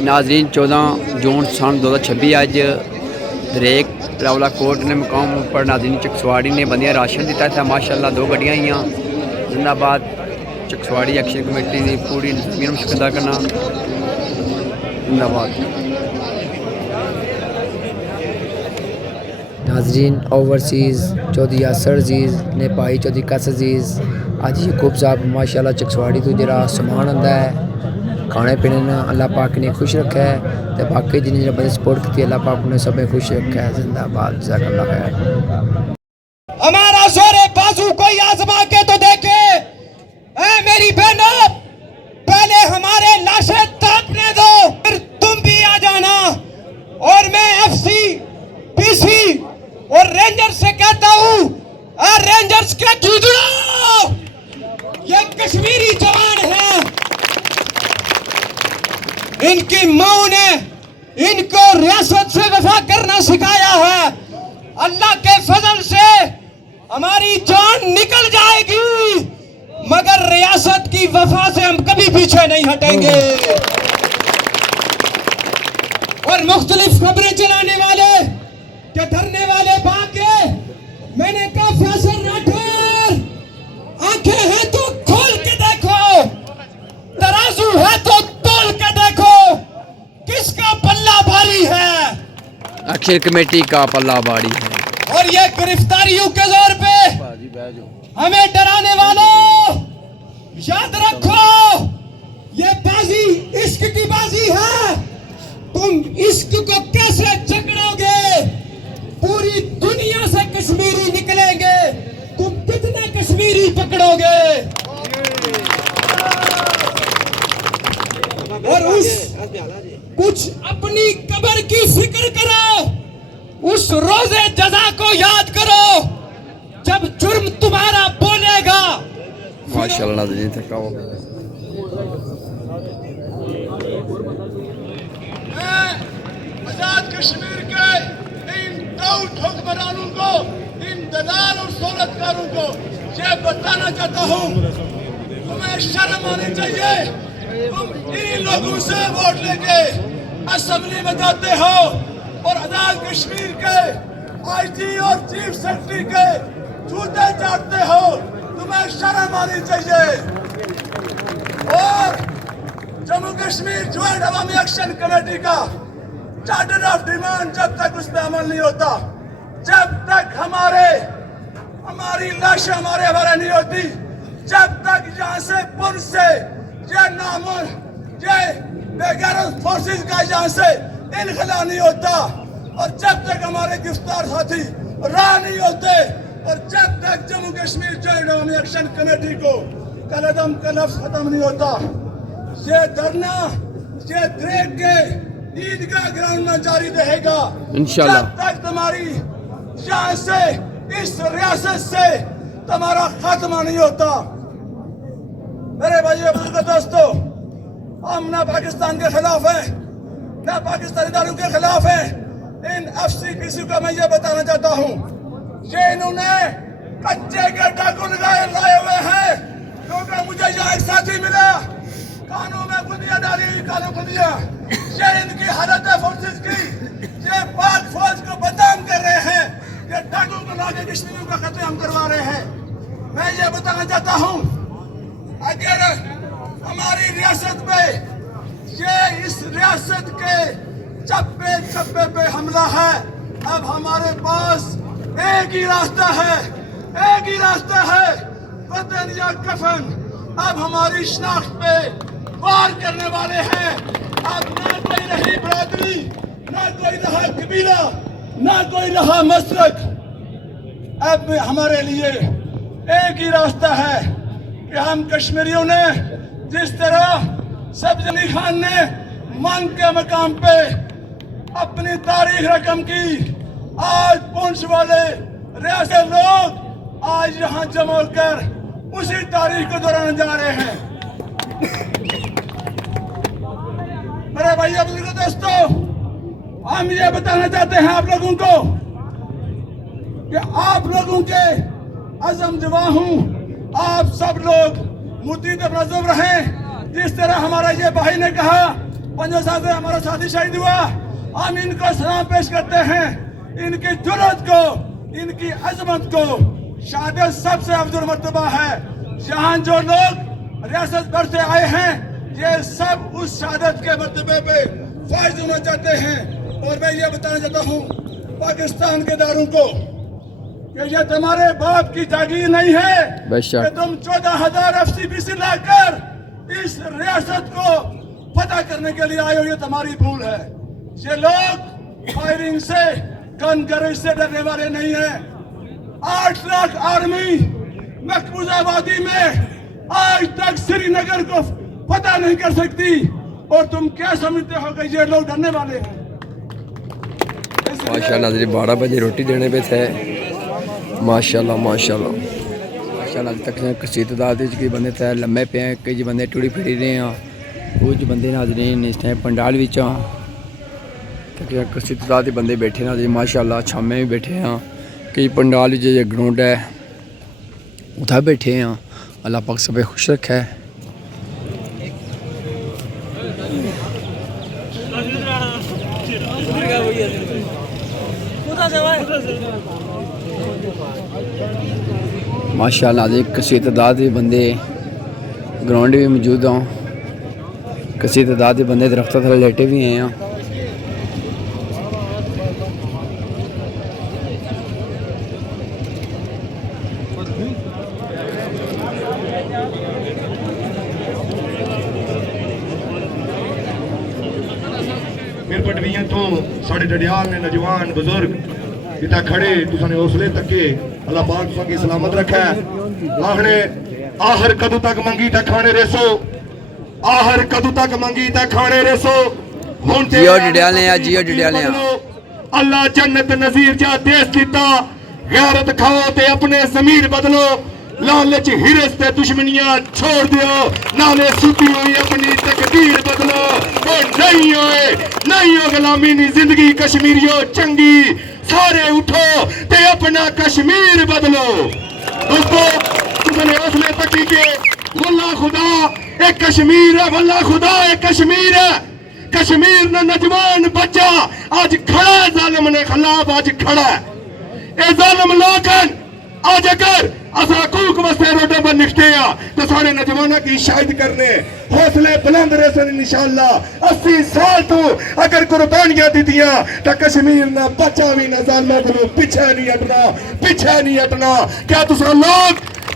नाजरीन 14 जून सन 2026 अज दरेक रावला कोट ने मकाम पर नाजरीन चकसवाड़ी ने बंदियां राशन दिता था। माशाअल्लाह 2 गड्डियां आई जिंदाबाद चकसवाड़ी एक्शन कमेटी की पूरी इंतजामिया में शुक्र अदा करना जिंदाबाद। नाजरीन ओवरसीज़ चौधरी यासर अजीज़ ने भाई चौधरी कस अजीज़ अज यकूब साहब माशाअल्लाह चकसवाड़ी तो जरा समान आंदा है खाने पीने ने अल्लाह पाक ने खुश रखा है तो बाकी जिन्हें बड़े सपोर्ट की अल्लाह पाक ने सब खुश रखा है। जिंदाबाद जज़ाकल्लाह खैर। हमारा जोरे बाजू कोई आजमा के तो देखे। ऐ मेरी बहनों, पहले हमारे लाशें तापने दो, फिर तुम भी आ जाना। और मैं एफसी, पीसी और रेंजर्स से कहता हूँ, रेंजर्स के चूजड़ो, ये कश्मीरी जवान है। इनकी माओ ने इनको रियासत से वफा करना सिखाया है। अल्लाह के फजल से हमारी जान निकल जाएगी, मगर रियासत की वफा से हम कभी पीछे नहीं हटेंगे। और मुख्तलिफ खबरें चलाने वाले के धरने वाले भागे, मैंने कहा फैसल राठौर आंखें हैं तो खोल के देखो, तराजू है तो तोल के देखो, किसका पल्ला भारी है। एक्शन कमेटी का पल्ला भारी है। और ये गिरफ्तारियों के जोर पे हमें डराने वालों, याद रखो ये बाजी इश्क की बाजी है। तुम इश्क को कैसे जकड़ोगे? पूरी दुनिया से कश्मीरी निकलेंगे, तुम कितने कश्मीरी पकड़ोगे? और उस कुछ अपनी कब्र की फिक्र करो, उस रोजे जजा को याद करो जब जुर्म तुम्हारा बोलेगा। माशाअल्लाह नाज़रीन थका हो आजाद कश्मीर के इन दाऊद हुक्मरानों को, इन दलाल और सौलतकारों को ये बताना चाहता हूँ, तुम्हें शर्म आनी चाहिए। तुम इन लोगों से वोट लेके असेंबली में जाते हो और आजाद कश्मीर के आईजी और चीफ सेक्रेटरी के जूते चाटते हो। तुम्हें शर्म आनी चाहिए। और जम्मू कश्मीर ज्वाइंट अवामी एक्शन कमेटी का चार्टर ऑफ डिमांड जब तक उस पर अमल नहीं होता, जब तक हमारी लाशें हमारे हवाले नहीं होती, जब तक यहाँ से पुलिस से ये नामुन ये बेगैरत फोर्सेस का यहाँ से इनखला नहीं होता, और जब तक हमारे गिरफ्तार साथी राह नहीं होते, और जब तक जम्मू कश्मीर ज्वाइंट अवामी एक्शन कमेटी को कलदम का लफ्ज खत्म नहीं होता, ये धरना ये दरेक के ईदगाह ग्राउंड में जारी रहेगा इंशाअल्लाह। जब तक तुम्हारी यहाँ से इस रियासत से तुम्हारा खात्मा नहीं होता। मेरे भाइयों बुजुर्गों दोस्तों, हम ना पाकिस्तान के खिलाफ हैं, ना पाकिस्तानी इदारों के खिलाफ हैं। इन एफसीपीसी को मैं ये बताना चाहता हूँ, ये इन्होंने कच्चे के डाकू लाए हुए हैं, क्योंकि मुझे यहाँ एक साथी मिला, कानों में खुदियाँ डाली हुई, कानों खुदियाँ। ये इनकी हालत है फोर्सेस की, ये पाक फौज को बदनाम कर रहे हैं, ये डाकू को लाके कश्मीरियों का कत्लेआम करवा रहे हैं। मैं ये बताना चाहता हूँ, अगर हमारी रियासत पे ये इस रियासत के चप्पे चप्पे पे हमला है, अब हमारे पास एक ही रास्ता है, एक ही रास्ता है, वतन या कफन। अब हमारी शनाख्त पे वार करने वाले हैं। अब ना कोई रही बरादरी, ना कोई रहा कबीला, ना कोई रहा मसलक। अब हमारे लिए एक ही रास्ता है कि हम कश्मीरियों ने जिस तरह सब्ज़ अली खान ने मांग के मकाम पे अपनी तारीख रकम की, आज पुंछ वाले रियासत लोग आज यहाँ जमा कर उसी तारीख को दोहराने जा रहे हैं। मेरे भाइयों बुजुर्गों दोस्तों, हम ये बताना चाहते हैं आप लोगों को कि आप लोगों के अज़म जवा हूँ, आप सब लोग मुतीद नज़र रहें। जिस तरह हमारा ये भाई ने कहा पंजो साल से हमारा साथी शहीद हुआ, हम इनको सलाम पेश करते हैं। इनकी जुर्रत को, इनकी अजमत को, शहादत सबसे अफजल मर्तबा है। यहाँ जो लोग रियासत भर से आए हैं, ये सब उस शहादत के मर्तबे पे फायज होना चाहते हैं। और मैं ये बताना चाहता हूँ पाकिस्तान के दारों को कि ये तुम्हारे बाप की जागीर नहीं है कि तुम 14,000 FCPC लाकर इस रियासत को फतह करने के लिए आए हो। ये तुम्हारी भूल है। ये लोग फायरिंग से, गन गैरेज से डरने वाले नहीं है। 8 लाख आर्मी मकबूजा वादी में आज तक श्रीनगर को फतह नहीं कर सकती, और तुम क्या समझते हो कि ये लोग डरने वाले हैं? माशाल्लाह जी 12 बजे रोटी देने पे थे। माशाल्लाह माशाल्लाह माशाल्लाह तक कसी तादाद कई बंदे थे लम्बे पे हैं, कई बंदे टुड़ी फिरी रहे हैं, कुछ बंदे नाज़रीन इस टाइम पंडाल विच कसी तादाद बंदे बैठे नाज़रीन माशाल्लाह। छामे भी बैठे हैं, कई पंडाल जो ग्राउंड है उधर बैठे हैं। अल्लाह पाक सब खुश रखे। माशाल्लाह जी कसी तादाद के बंदे ग्राउंड भी मौजूद हों, कसी तादाद के बंदे दरख्तों थले लेटे भी हैं। फिर पटवियां तो साढ़े डडियाल ने नौजवान बुजुर्ग इतना खड़े तुसाने हौसले तके अल्लाह पाक तुसा की सलामत रखा है। आखने आहर कदू तक मंगी ता खाने रेसो, आहर कदू तक मंगी ता खाने रेसो। हुन ते जियो डडियाले आ, जियो डडियाले आ। अल्लाह जन्नत नज़ीर जा देश दिता, गैरत खाओ ते अपने ज़मीर बदलो, लालच हिरस ते दुश्मनियां छोड़ दियो, नाले सुती हुई अपनी तकदीर बदलो। नहीं होए नहीं हो गुलामी नी जिंदगी कश्मीरियों चंगी, सारे उठो ते अपना कश्मीर बदलो। दोस्तों तुमने हौसले तकी के वल्लाह खुदा एक कश्मीर है, वल्लाह खुदा एक कश्मीर है। कश्मीर न नौजवान बच्चा आज खड़ा है जालिम ने खिलाफ, आज खड़ा है। ए जालिम लोगन आज अगर असा हकूक वस्ते रोडों पर निकटे हैं तो सारे नौजवानों की शायद करने हौसले बुलंद रसन इंशाअल्लाह। 80 साल तो अगर कुर्बानियां दी दिया तो कश्मीर ना बचा भी ना जालिम को पीछे नहीं हटना, पीछे नहीं हटना। क्या तुसा लोग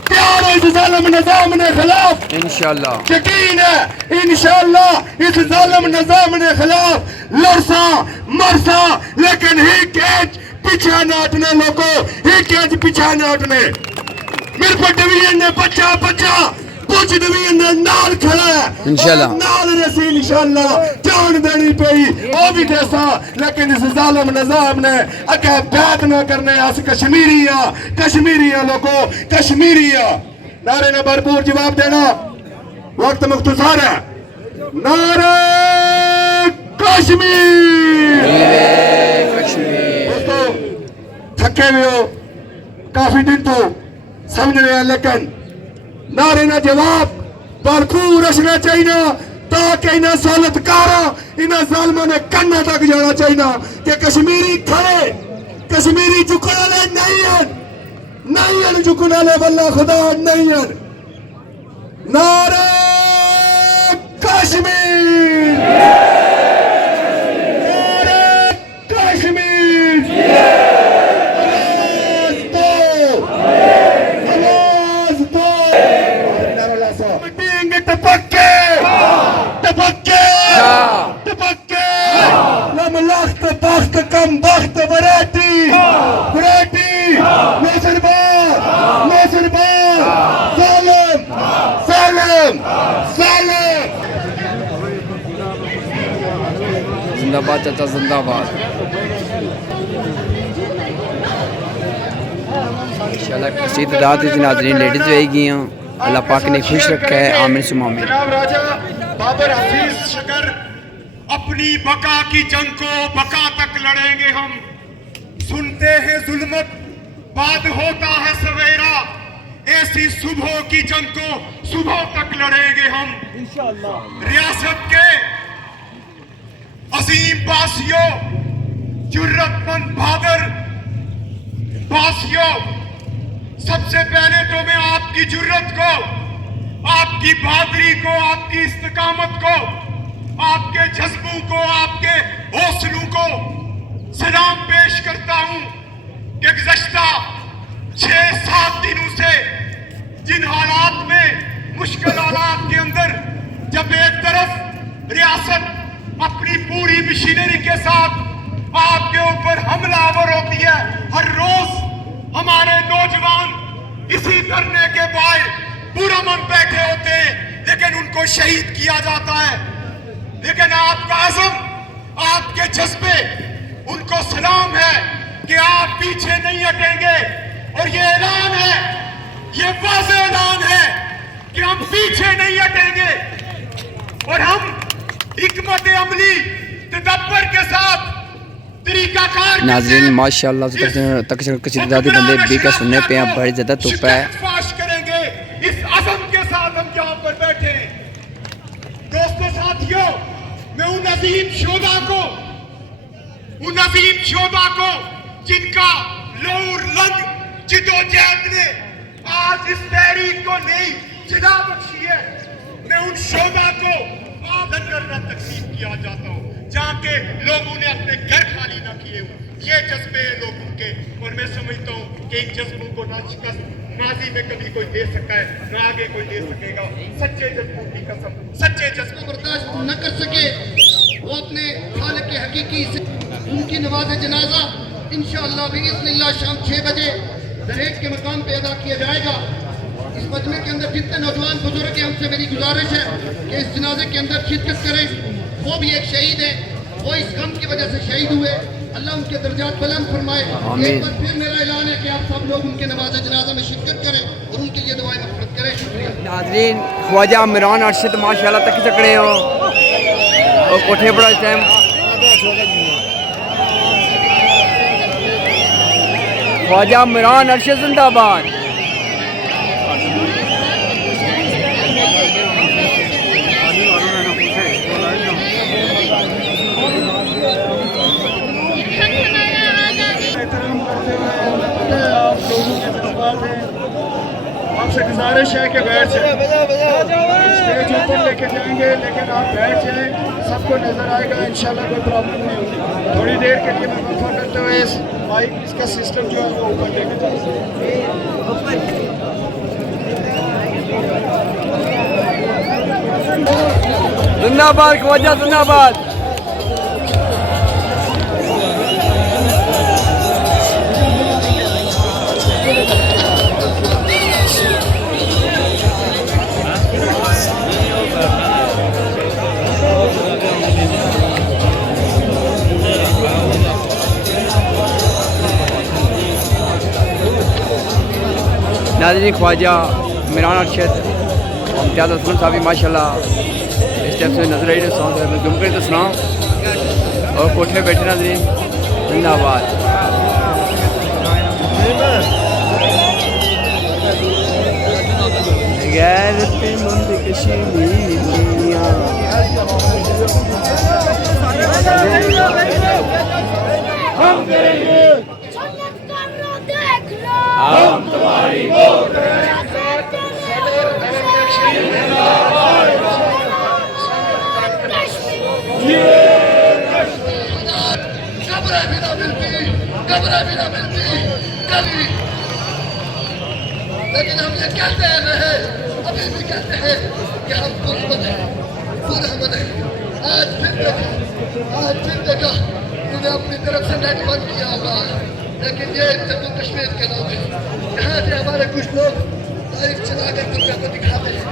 तैयार हो इस जालिम निजाम ने खिलाफ? इंशाअल्लाह यकीन है इंशाअल्लाह इस जालिम निजाम ने खिलाफ लड़सा मरसा, लेकिन ही कैच पीछे न हटने लोगों, ही कैच पीछे न हटने। मेरे पर डिवीजन ने बच्चा बच्चा कुछ डिवीजन ने नाल खड़ा है इंशाअल्लाह, नाल रसील इंशाअल्लाह जान देनी पई वो भी देसा, लेकिन इस जालिम निजाम ने अगे बैत न करने। अस कश्मीरिया लोगों कश्मीरिया नारे ने भरपूर जवाब देना। वक्त मुख्तसार है। नारे कश्मीर। दोस्तों थके हुए हो काफी दिन तो समझ रहे हैं, लेकिन नारे ना जवाब भरपूर रचना चाहिए ताकि इन्हें सालतकारा इन्हें जालिमों ने कन्ना तक जाना चाहिए कि कश्मीरी खड़े, कश्मीरी झुकने वाले नहीं है झुकने वाले, वल्लाह खुदा नहीं है। नारे कश्मीर, नारे कश्मीर। लमलख्त बख्त कम बख्त वराती वराती नौजरबान जालिम जालिम जालिम। जिंदाबाद चाचा जिंदाबाद। इंशाअल्लाह कसी तादाद में नाज़रीन लेडीज रहेगी। अल्लाह पाक ने खुश रखा है। आमीन सुम्मा आमीन। जनाब राजा बाबर हफीज शकर अपनी बका की जंग को बका तक लड़ेंगे हम। सुनते हैं जुल्मत बाद होता है सवेरा, ऐसी सुबह की जंग को सुबह तक लड़ेंगे हम। इंशाअल्लाह रियासत के बासियों, जुर्रतमंद बहादुर बासियों, सबसे पहले तो मैं आपकी जुर्रत को, आपकी बहादुरी को, आपकी इस्तिकामत को, आपके जज्बों को, आपके हौसलों को सलाम पेश करता हूं कि गुज़श्ता 6-7 दिनों से जिन हालात में, मुश्किल हालात के अंदर, जब एक तरफ रियासत अपनी पूरी मशीनरी के साथ आपके ऊपर हमलावर होती है, हर रोज हमारे नौजवान इसी धरने के बाहर पुरअमन बैठे होते हैं, लेकिन उनको शहीद किया जाता है। लेकिन आपका आज़म, आपके जज्बे, उनको सलाम है कि आप पीछे नहीं हटेंगे। और ये ऐलान है, ये वाज़ेह ऐलान है कि हम पीछे नहीं हटेंगे और हम हिकमत अमली तदब्बर के साथ तरीकाकार नाज़रीन माशाअल्लाह तक कसीदादी बंदे भी का सुनने पे आप बड़ी ज़्यादा धूप है। फाश करेंगे, इस अज़म के साथ हम यहाँ पर बैठे हैं। दोस्तों साथियों, मैं उन अजीम शोधा को जिनका लौर लंग जिदोजहद ने आज इस तहरीक को नई जिला बख्शी है, मैं उन शोधा को लंगर न तकसीम किया जाता हूँ जहाँ के लोगों ने अपने घर खाली न किए हों। ये जज्बे हैं लोगों के, और मैं समझता हूँ कि इन जज्बों को ना शिकस्त माजी में कभी कोई दे सकता है, ना आगे कोई दे सकेगा। सच्चे जज्बों की कसम, सच्चे जज्बों बर्दाश्त न कर सके, वो अपने खालिक के हकीकी से उनकी नमाज जनाजा इंशाअल्लाह बिइज़्निल्लाह शाम 6 बजे दरेक के मकाम पे अदा किया जाएगा। इस मजमे के अंदर जितने नौजवान बुजुर्ग हैं, हमसे मेरी गुजारिश है कि इस जनाजे के अंदर शिरकत करें। वो भी एक शहीद है, वो इस गम की वजह से शहीद हुए, अल्लाह उनके दर्जात बुलंद फरमाए। एक बार फिर मेरा ऐलान है कि आप सब लोग उनके नमाज जनाजा में शिरकत करें और उनके लिए दुआएं मग़फ़िरत करें। शुक्रिया। नाज़रीन ख्वाजा इमरान अरशद माशाअल्लाह तक चकड़े हो और कोठे पर इस टाइम ख्वाजा इमरान अरशद जिंदाबाद। आपसे गुजारिश है कि बैठ जाए, स्टेज ऊपर लेके जाएंगे, लेकिन आप बैठ जाएं, सबको नजर आएगा, इंशाल्लाह कोई प्रॉब्लम नहीं होगी। थोड़ी देर के लिए मैं वक्फा करते हुए इस माइक इसका सिस्टम जो है वो ऊपर लेके जाएंगे। जिंदाबाद ख्वाजा जिंदाबाद। नाज़रीन ख्वाजा इमरान अरशद इम्तियाज़ असलम साहब माशाल्लाह इस टाइम से नजर आई सॉन्ग गुम कर तो सुनाओ और कोठे बैठे नाज़रीन जिंदाबाद। गैरतमंद कश्मीरियाँ हम करेंगे, हम तुम्हारी वोट खबरें भी ना मिलती कभी, लेकिन हम ये कहते हैं, अभी भी कहते हैं कि हम पुरअमन हैं। आज फिर देखा उन्हें अपनी तरफ से नेट बंद किया होगा, लेकिन ये जम्मू कश्मीर के लोग हैं। यहाँ से हमारे कुछ लोग लाइव चला कर दुनिया को दिखाते हैं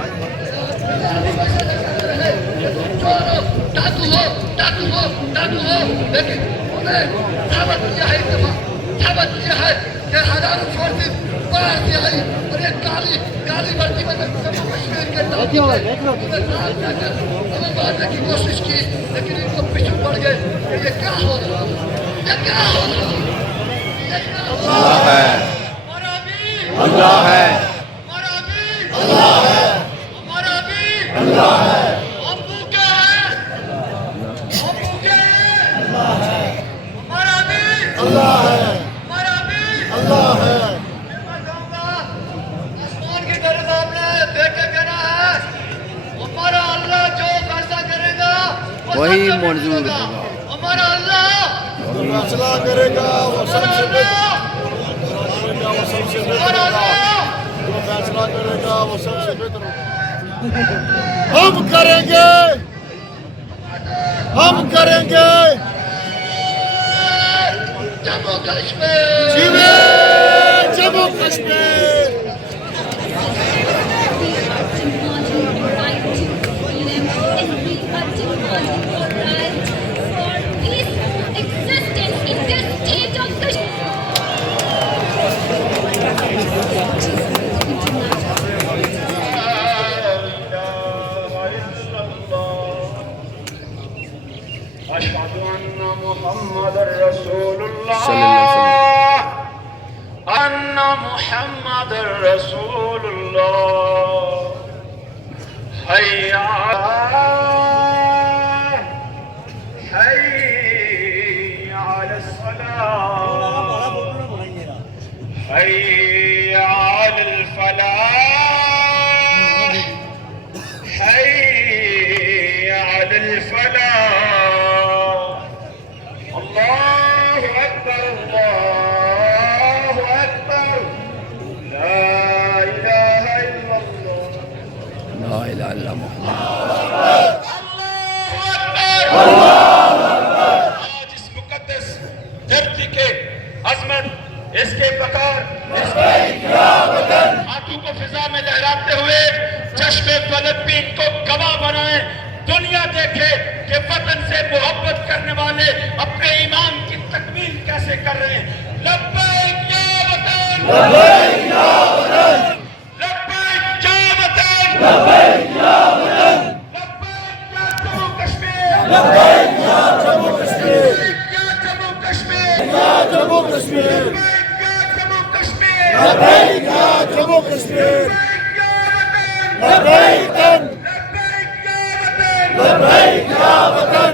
डाकू हो, लेकिन उन्हें साबित किया है, साबित किया है कि हजारों फोर्सेस बाहर से आई और ये काली वर्दी में जम्मू कश्मीर के हमें मारने की कोशिश की, लेकिन इनको पीछे पड़ गए। ये क्या हो रहा है? अल्लाह है, अल्लाह है, अल्लाह है, अल्लाह है। وہی منظور ہوگا. ہمارا اللہ فیصلہ کرے گا وہ سب سے بہتر ہمارا اللہ جو فیصلہ کرے گا وہ سب سے بہتر ہوگا. ہم کریں گے جموں کشمیر جیوے جموں کشمیر. أشهد أن محمد رسول الله صلی اللہ علیہ وسلم. أن محمد رسول الله حي على الصلاة حي على الفلاح حي على الفلاح. الله أكبر الله أكبر لا إله إلا الله. لا الہ الا محمد. آج اس مقدس دھرتی کے عظمت، اس کے وقار، اس کے ہاتھوں کو فضا میں لہراتے ہوئے چشم فلسطین کو گواہ بنائیں. دنیا دیکھے کہ وطن سے محبت کرنے والے اپنے ایمان کی تکمیل کیسے کر رہے ہیں. لبیک یا وطن لبیک یا وطن لبیک یا وطن لبیک یا وطن لبیک یا جموں کشمیر لبیک یا جموں کشمیر یا جموں کشمیر یا جموں کشمیر لبیک یا جموں کشمیر لبیک یا جموں کشمیر لبیک یا وطن لبیک یا وطن لبیک یا وطن.